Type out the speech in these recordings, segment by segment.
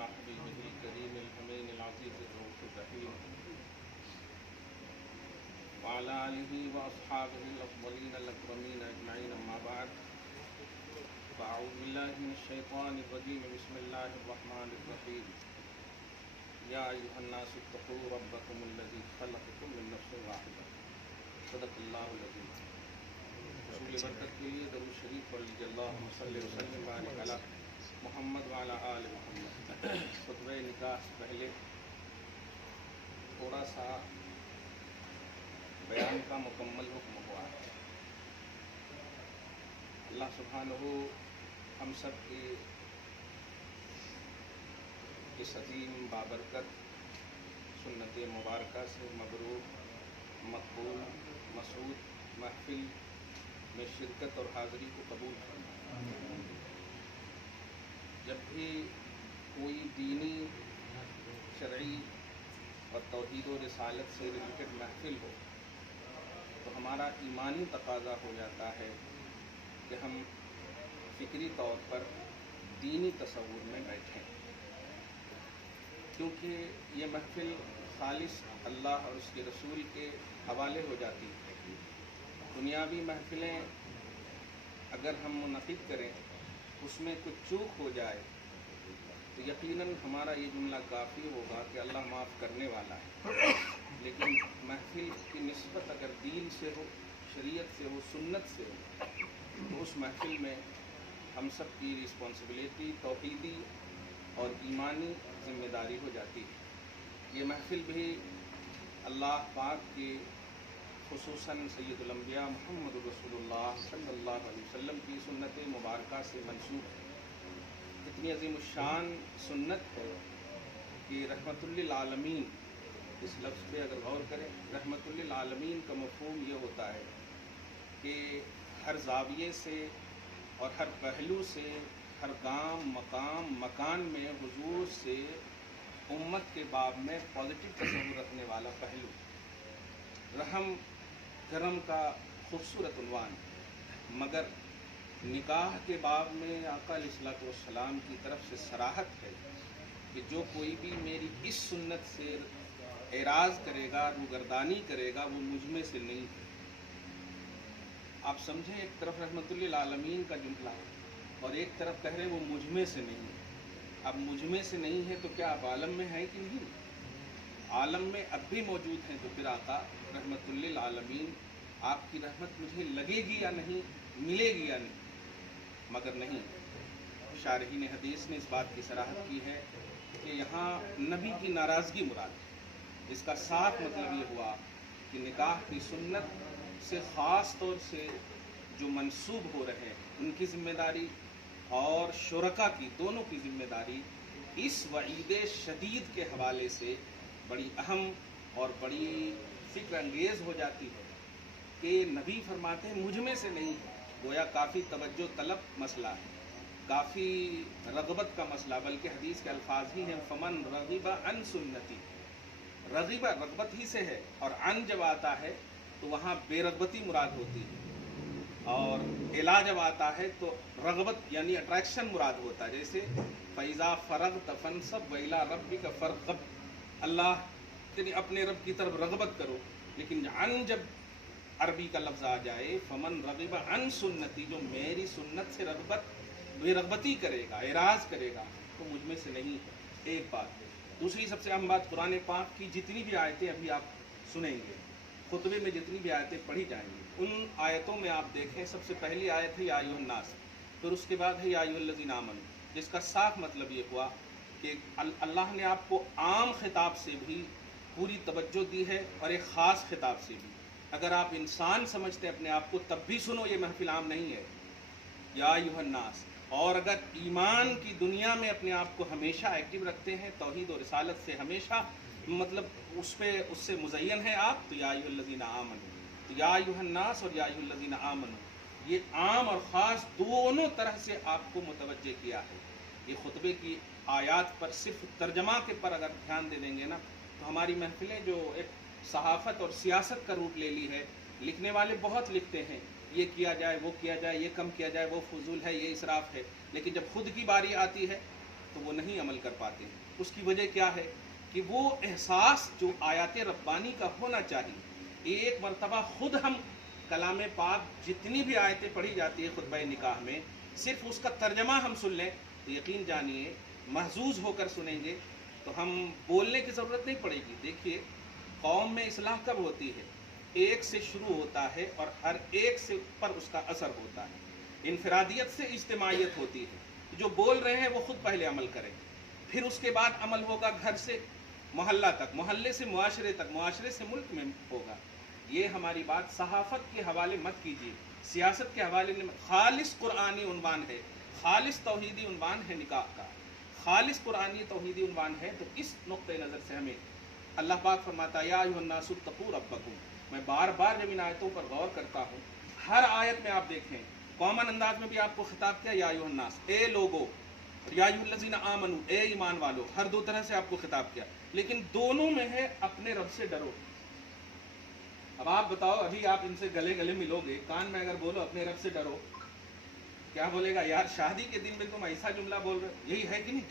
على حبيبه الكريم الأمين العزيز الرؤوف الرحيم وعلى آله وأصحابه الأفضلين الأكرمين أجمعين أما بعد فأعوذ بالله من الشيطان الرجيم بسم الله الرحمن الرحيم يا أيها الناس اتقوا ربكم الذي خلقكم من نفس واحدة صدق الله العظيم رسول برکت کے لیے درود شریف پڑھ لیجیے اللہم صلی وسلم وبارک علی محمد وعلی آل محمد۔ خطبہ نکاح سے پہلے تھوڑا سا بیان کا مکمل حکم ہوا ہے۔ اللہ سبحانہ ہم سب کی اس عظیم بابرکت سنت مبارکہ سے مبرور مقبول مسعود محفل میں شرکت اور حاضری کو قبول فرمائے۔ جب بھی کوئی دینی شرعی اور توحید و رسالت سے ریلیٹڈ محفل ہو تو ہمارا ایمانی تقاضا ہو جاتا ہے کہ ہم فکری طور پر دینی تصور میں بیٹھیں، کیونکہ یہ محفل خالص اللہ اور اس کے رسول کے حوالے ہو جاتی ہے۔ دنیاوی محفلیں اگر ہم منعقد کریں اس میں کچھ چوک ہو جائے تو یقیناً ہمارا یہ جملہ کافی ہوگا کہ اللہ معاف کرنے والا ہے، لیکن محفل کی نسبت اگر دین سے ہو، شریعت سے ہو، سنت سے ہو تو اس محفل میں ہم سب کی رسپانسبلٹی توحیدی اور ایمانی ذمہ داری ہو جاتی ہے۔ یہ محفل بھی اللہ پاک کی خصوصاً سید الانبیاء محمد رسول اللہ صلی اللہ علیہ وسلم کی سنت مبارکہ سے منسوب ہے۔ اتنی عظیم الشان سنت ہے کہ رحمت للعالمین، اس لفظ پہ اگر غور کریں، رحمت للعالمین کا مفہوم یہ ہوتا ہے کہ ہر زاویے سے اور ہر پہلو سے، ہر گام مقام مکان میں حضور سے امت کے باب میں پازیٹیو تصور رکھنے والا پہلو، رحم کرم کا خوبصورت عنوان۔ مگر نکاح کے باب میں آقا علیہ الصلوۃ والسلام کی طرف سے صراحت ہے کہ جو کوئی بھی میری اس سنت سے اعراض کرے گا، روگردانی کرے گا، وہ مجھ میں سے نہیں ہے۔ آپ سمجھیں، ایک طرف رحمت للعالمین کا جملہ ہے اور ایک طرف کہہ رہے وہ مجھ میں سے نہیں ہے۔ اب مجھ میں سے نہیں ہے تو کیا آپ عالم میں ہیں کہ نہیں؟ عالم میں اب بھی موجود ہیں، تو پھر آقا رحمت للعالمین آپ کی رحمت مجھے لگے گی یا نہیں، ملے گی یا نہیں؟ مگر نہیں، شارحین حدیث نے اس بات کی صراحت کی ہے کہ یہاں نبی کی ناراضگی مراد ہے۔ اس کا صاف مطلب یہ ہوا کہ نکاح کی سنت سے خاص طور سے جو منسوب ہو رہے ہیں ان کی ذمہ داری اور شرکا کی، دونوں کی ذمہ داری اس وعید شدید کے حوالے سے بڑی اہم اور بڑی فکر انگیز ہو جاتی ہے کہ نبی فرماتے ہیں مجھ میں سے نہیں ہے۔ گویا کافی توجہ طلب مسئلہ ہے، کافی رغبت کا مسئلہ، بلکہ حدیث کے الفاظ ہی ہیں فمن رغب عن سنتی، رغبہ رغبت ہی سے ہے، اور عن جب آتا ہے تو وہاں بے رغبتی مراد ہوتی ہے، اور الا جب آتا ہے تو رغبت یعنی اٹریکشن مراد ہوتا ہے۔ جیسے فَإِذَا فَرَغْتَ فَانْصَبْ وَإِلَىٰ رَبِّكَ فَارْغَب، اللہ یعنی اپنے رب کی طرف رغبت کرو۔ لیکن عن جب عربی کا لفظ آ جائے فمن رغب عن سنتی، جو میری سنت سے رغبت بے رغبتی کرے گا، اعراض کرے گا، تو مجھ میں سے نہیں ہے۔ ایک بات۔ دوسری سب سے اہم بات، قرآن پاک کی جتنی بھی آیتیں ابھی آپ سنیں گے، خطبے میں جتنی بھی آیتیں پڑھی جائیں گی، ان آیتوں میں آپ دیکھیں سب سے پہلی آیت ہے یا ایھا الناس، پھر اس کے بعد ہے یا ایھا الذین آمنوا، جس کا صاف مطلب یہ ہوا کہ اللہ نے آپ کو عام خطاب سے بھی پوری توجہ دی ہے اور ایک خاص خطاب سے بھی۔ اگر آپ انسان سمجھتے ہیں اپنے آپ کو تب بھی سنو، یہ محفل عام نہیں ہے، یا ایھا الناس۔ اور اگر ایمان کی دنیا میں اپنے آپ کو ہمیشہ ایکٹیو رکھتے ہیں، توحید و رسالت سے ہمیشہ مطلب اس سے مزین ہے آپ، تو یا ایھا الذین آمنوا، تو یا ایھا الناس اور یا ایھا الذین آمنوا، یہ عام اور خاص دونوں طرح سے آپ کو متوجہ کیا ہے۔ یہ خطبے کی آیات پر صرف ترجمہ کے پر اگر دھیان دے دیں گے نا تو ہماری محفلیں جو ایک صحافت اور سیاست کا روپ لے لی ہے، لکھنے والے بہت لکھتے ہیں، یہ کیا جائے، وہ کیا جائے، یہ کم کیا جائے، وہ فضول ہے، یہ اسراف ہے، لیکن جب خود کی باری آتی ہے تو وہ نہیں عمل کر پاتے ہیں۔ اس کی وجہ کیا ہے کہ وہ احساس جو آیات ربانی کا ہونا چاہیے، ایک مرتبہ خود ہم کلام پاک جتنی بھی آیتیں پڑھی جاتی ہے خطبہ نکاح میں، صرف اس کا ترجمہ ہم سن لیں تو یقین جانیے محظوظ ہو کر سنیں گے تو ہم بولنے کی ضرورت نہیں پڑے گی۔ دیکھیے قوم میں اصلاح کب ہوتی ہے؟ ایک سے شروع ہوتا ہے اور ہر ایک سے پر اس کا اثر ہوتا ہے۔ انفرادیت سے اجتماعیت ہوتی ہے، جو بول رہے ہیں وہ خود پہلے عمل کریں، پھر اس کے بعد عمل ہوگا گھر سے محلہ تک، محلے سے معاشرے تک، معاشرے سے ملک میں ہوگا۔ یہ ہماری بات صحافت کے حوالے مت کیجیے، سیاست کے حوالے میں۔ خالص قرآنی عنوان ہے، خالص توحیدی عنوان ہے نکاح کا، خالص قرآنی توحیدی عنوان ہے۔ تو اس نقطۂ نظر سے ہمیں اللہ پاک فرماتا ہے یا ایھا الناس اتقوا ربکم۔ میں بار بار جب ان آیتوں پر غور کرتا ہوں، ہر آیت میں آپ دیکھیں کامن انداز میں بھی آپ کو خطاب کیا، یا ایھا الناس، اے لوگو، یا ایھا الذین آمنو، اے ایمان والو، ہر دو طرح سے آپ کو خطاب کیا، لیکن دونوں میں ہے اپنے رب سے ڈرو۔ اب آپ بتاؤ، ابھی آپ ان سے گلے گلے ملو گے، کان میں اگر بولو اپنے رب سے ڈرو، کیا بولے گا؟ یار شادی کے دن میں تم ایسا جملہ بول رہے، یہی ہے کہ نہیں؟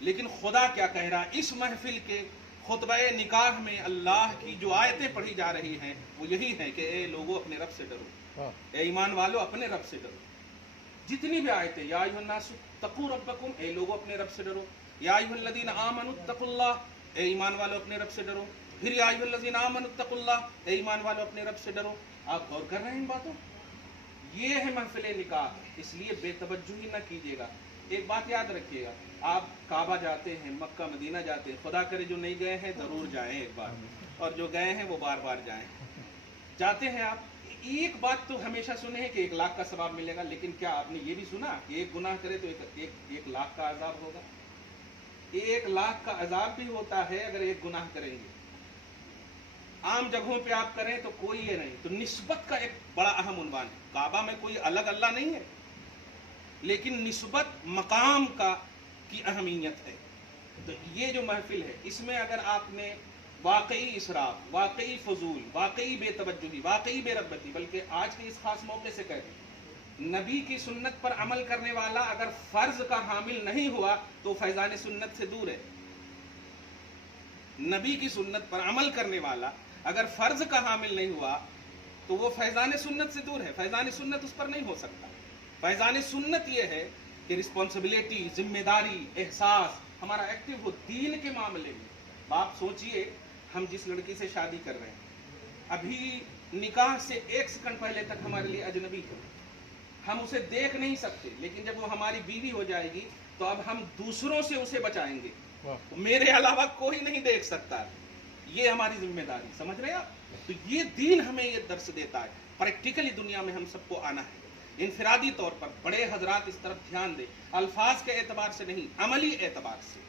لیکن خدا کیا کہہ رہا ہے اس محفل کے خطبہ نکاح میں؟ اللہ کی جو آیتیں پڑھی جا رہی ہیں وہ یہی ہیں کہ اے لوگو اپنے رب سے ڈرو، اے ایمان والو اپنے رب سے ڈرو۔ جتنی بھی آیتیں، یا ایھا الناس اتقوا ربکم، اے لوگو اپنے رب سے ڈرو، یا ایھا الذین آمنوا اتقوا اللہ، اے ایمان والو اپنے رب سے ڈرو، پھر یا ایھا الذین آمنوا اتقوا اللہ، اے ایمان والو اپنے رب سے ڈرو۔ آپ غور کر رہے ہیں ان باتوں؟ یہ ہے محفل نکاح، اس لیے بے توجہی نہ کیجیے گا۔ ایک بات یاد رکھیے گا، آپ کعبہ جاتے ہیں، مکہ مدینہ جاتے ہیں، خدا کرے جو نہیں گئے ہیں ضرور جائیں ایک بار، اور جو گئے ہیں وہ بار بار جائیں۔ جاتے ہیں آپ، ایک بات تو ہمیشہ سنے ہیں کہ 1 لاکھ کا ثواب ملے گا، لیکن کیا آپ نے یہ بھی سنا کہ ایک گناہ کرے تو 1 لاکھ کا عذاب ہوگا؟ 1 لاکھ کا عذاب بھی ہوتا ہے اگر ایک گناہ کریں گے۔ عام جگہوں پہ آپ کریں تو کوئی یہ نہیں۔ تو نسبت کا ایک بڑا اہم عنوان ہے۔ کعبہ میں کوئی الگ اللہ نہیں ہے، لیکن نسبت مقام کی اہمیت ہے۔ تو یہ جو محفل ہے، اس میں اگر آپ نے واقعی اسراف، واقعی فضول، واقعی بے توجہی، واقعی بے رغبتی، بلکہ آج کے اس خاص موقع سے کہتے ہیں، نبی کی سنت پر عمل کرنے والا اگر فرض کا حامل نہیں ہوا تو فیضان سنت سے دور ہے۔ نبی کی سنت پر عمل کرنے والا اگر فرض کا حامل نہیں ہوا تو وہ فیضان سنت سے دور ہے، فیضان سنت اس پر نہیں ہو سکتا۔ فیضان سنت یہ ہے کہ رسپانسبلٹی، ذمہ داری، احساس ہمارا ایکٹیو ہو دین کے معاملے میں۔ آپ سوچئے، ہم جس لڑکی سے شادی کر رہے ہیں، ابھی نکاح سے 1 سیکنڈ پہلے تک ہمارے لیے اجنبی ہے، ہم اسے دیکھ نہیں سکتے، لیکن جب وہ ہماری بیوی ہو جائے گی تو اب ہم دوسروں سے اسے بچائیں گے، میرے علاوہ کوئی نہیں دیکھ سکتا۔ یہ ہماری ذمہ داری، سمجھ رہے ہیں آپ؟ تو یہ دین ہمیں یہ درس دیتا ہے۔ پریکٹیکلی دنیا میں ہم سب کو آنا ہے، انفرادی طور پر بڑے حضرات اس طرف دھیان دیں، الفاظ کے اعتبار سے نہیں، عملی اعتبار سے۔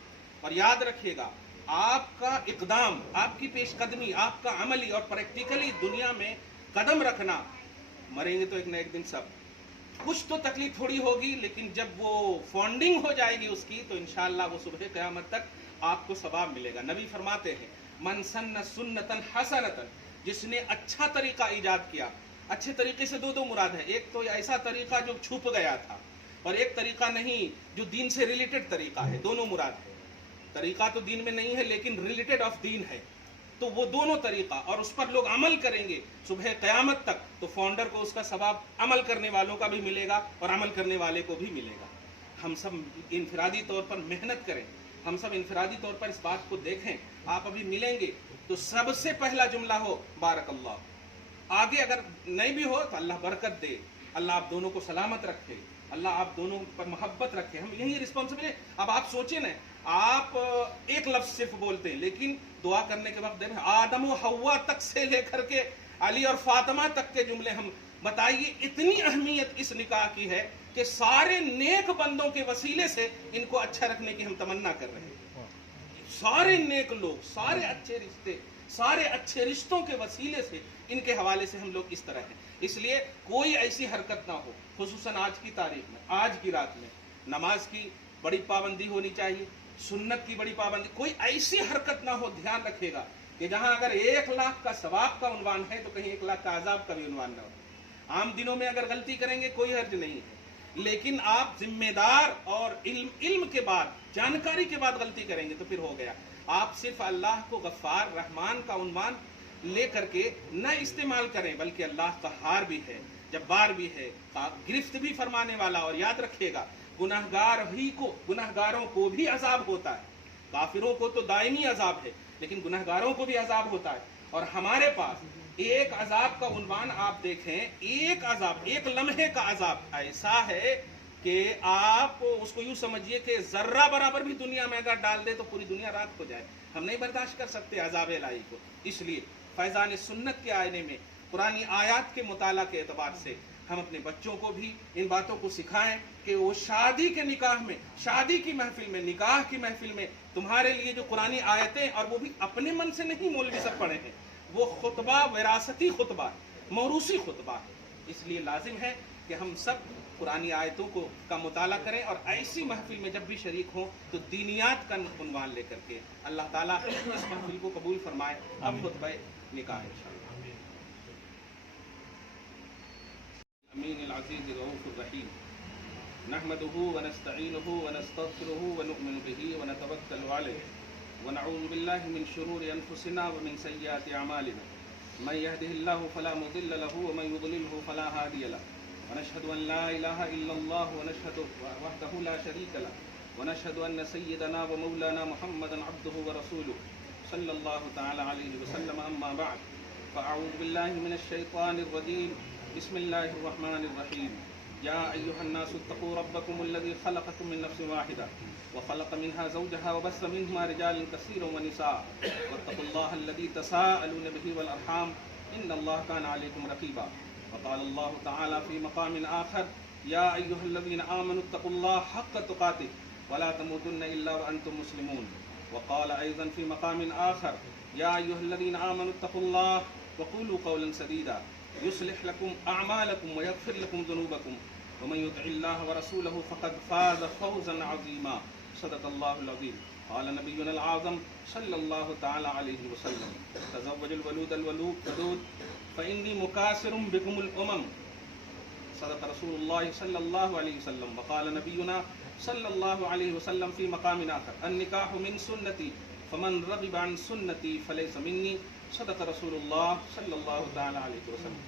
اور یاد رکھیے گا، آپ کا اقدام، آپ کی پیش قدمی، آپ کا عملی اور پریکٹیکلی دنیا میں قدم رکھنا، مریں گے تو ایک نہ ایک دن سب، کچھ تو تکلیف تھوڑی ہوگی، لیکن جب وہ فانڈنگ ہو جائے گی اس کی تو انشاءاللہ وہ صبح قیامت تک آپ کو ثواب ملے گا۔ نبی فرماتے ہیں من سن سنتن حسنتن، جس نے اچھا طریقہ ایجاد کیا۔ اچھے طریقے سے دو مراد ہے، ایک تو ایسا طریقہ جو چھپ گیا تھا، اور ایک طریقہ نہیں جو دین سے ریلیٹڈ طریقہ ہے، دونوں مراد ہے۔ طریقہ تو دین میں نہیں ہے لیکن ریلیٹڈ آف دین ہے، تو وہ دونوں طریقہ، اور اس پر لوگ عمل کریں گے صبح قیامت تک، تو فاؤنڈر کو اس کا ثواب عمل کرنے والوں کا بھی ملے گا اور عمل کرنے والے کو بھی ملے گا۔ ہم سب انفرادی طور پر محنت کریں، ہم سب انفرادی طور پر اس بات کو دیکھیں۔ آپ ابھی ملیں گے تو سب سے پہلا جملہ ہو بارک اللہ، آگے اگر نہیں بھی ہو تو اللہ برکت دے، اللہ آپ دونوں کو سلامت رکھے، اللہ آپ دونوں پر محبت رکھے۔ ہم یہی رسپانسبل ہے۔ اب آپ سوچیں نا، آپ ایک لفظ صرف بولتے ہیں لیکن دعا کرنے کے وقت دیکھیں آدم و حوا تک سے لے کر کے علی اور فاطمہ تک کے جملے ہم بتائیے، اتنی اہمیت اس نکاح کی ہے کہ سارے نیک بندوں کے وسیلے سے ان کو اچھا رکھنے کی ہم تمنا کر رہے ہیں۔ سارے نیک لوگ، سارے اچھے رشتے، سارے اچھے رشتوں کے وسیلے سے ان کے حوالے سے ہم لوگ اس طرح ہیں۔ اس لیے کوئی ایسی حرکت نہ ہو، خصوصاً آج کی تاریخ میں، آج کی رات میں نماز کی بڑی پابندی ہونی چاہیے، سنت کی بڑی پابندی، کوئی ایسی حرکت نہ ہو، دھیان رکھے گا کہ جہاں اگر 1 لاکھ کا ثواب کا عنوان ہے تو کہیں 1 لاکھ کا عذاب کا بھی عنوان نہ ہو۔ عام دنوں میں اگر غلطی کریں گے کوئی حرج نہیں ہے، لیکن آپ ذمہ دار اور علم کے بعد، جانکاری کے بعد غلطی کریں گے تو پھر ہو گیا۔ آپ صرف اللہ کو غفار رحمان کا عنوان لے کر کے نہ استعمال کریں، بلکہ اللہ قہار بھی ہے، جبار بھی ہے، گرفت بھی فرمانے والا۔ اور یاد رکھیے گا، گناہگاروں کو بھی عذاب ہوتا ہے، کافروں کو تو دائمی عذاب ہے، لیکن گناہگاروں کو بھی عذاب ہوتا ہے۔ اور ہمارے پاس ایک عذاب کا عنوان آپ دیکھیں، ایک عذاب، ایک لمحے کا عذاب ایسا ہے کہ آپ اس کو یوں سمجھیے کہ ذرہ برابر بھی دنیا میں اگر ڈال دے تو پوری دنیا رات ہو جائے۔ ہم نہیں برداشت کر سکتے عذاب الہی کو۔ اس لیے فیضان سنت کے آئینے میں قرآنی آیات کے مطالعہ کے اعتبار سے ہم اپنے بچوں کو بھی ان باتوں کو سکھائیں کہ وہ شادی کے نکاح میں، شادی کی محفل میں، نکاح کی محفل میں تمہارے لیے جو قرآنی آیتیں، اور وہ بھی اپنے من سے نہیں مولوی صاحب پڑھے ہیں، وہ خطبہ وراثتی خطبہ، موروثی خطبہ ہے۔ اس لیے لازم ہے کہ ہم سب قرآنی آیتوں کا مطالعہ کریں، اور ایسی محفل میں جب بھی شریک ہوں تو دینیات کا عنوان لے کر کے۔ اللہ تعالیٰ اس محفل کو قبول فرمائے۔ اب خطبہ نکاح انشاءاللہ۔ امین العزیز الرؤوف الرحیم، نحمده ونستعینه ونستغفره ونؤمن به ونتوکل علیہ، ونعوذ باللہ من شرور انفسنا ومن سیئات اعمالنا، من يهده الله فلا مضل له ومن يضلله فلا هادي له، ونشهد ان لا اله الا الله ونشهد وحده لا شريك له، ونشهد ان سيدنا ومولانا محمدا عبده ورسوله صلى الله تعالى عليه وسلم، اما بعد فاعوذ بالله من الشيطان الرجيم، بسم الله الرحمن الرحيم، يا أيها الناس اتقوا ربكم الذي خلقكم من نفس واحدة وخلق منها زوجها وبث منهما رجالا كثيرا ونساء، واتقوا الله الذي تساءلون به والأرحام إن الله كان عليكم رقيبا، وقال الله تعالى في مقام آخر، يا أيها الذين آمنوا اتقوا الله حق تقاته ولا تموتن إلا وأنتم مسلمون، وقال أيضا في مقام آخر، يا أيها الذين آمنوا اتقوا الله وقولوا قولا سديدا يصلح لكم أعمالكم ويغفر لكم ذنوبكم، ومن يطع الله ورسوله فقد فاز فوزا عظيما، صدق الله العظيم۔ قال نبينا الأعظم صلى الله تعالى عليه وسلم، تزوج الولود الودود فإني مكاثر بكم الأمم، صدق رسول الله صلى الله عليه وسلم۔ وقال نبينا صلى الله عليه وسلم في مقام آخر، النكاح من سنتي فمن رغب عن سنتي فليس مني، صدق رسول اللہ صلی اللہ تعالی علیہ وسلم۔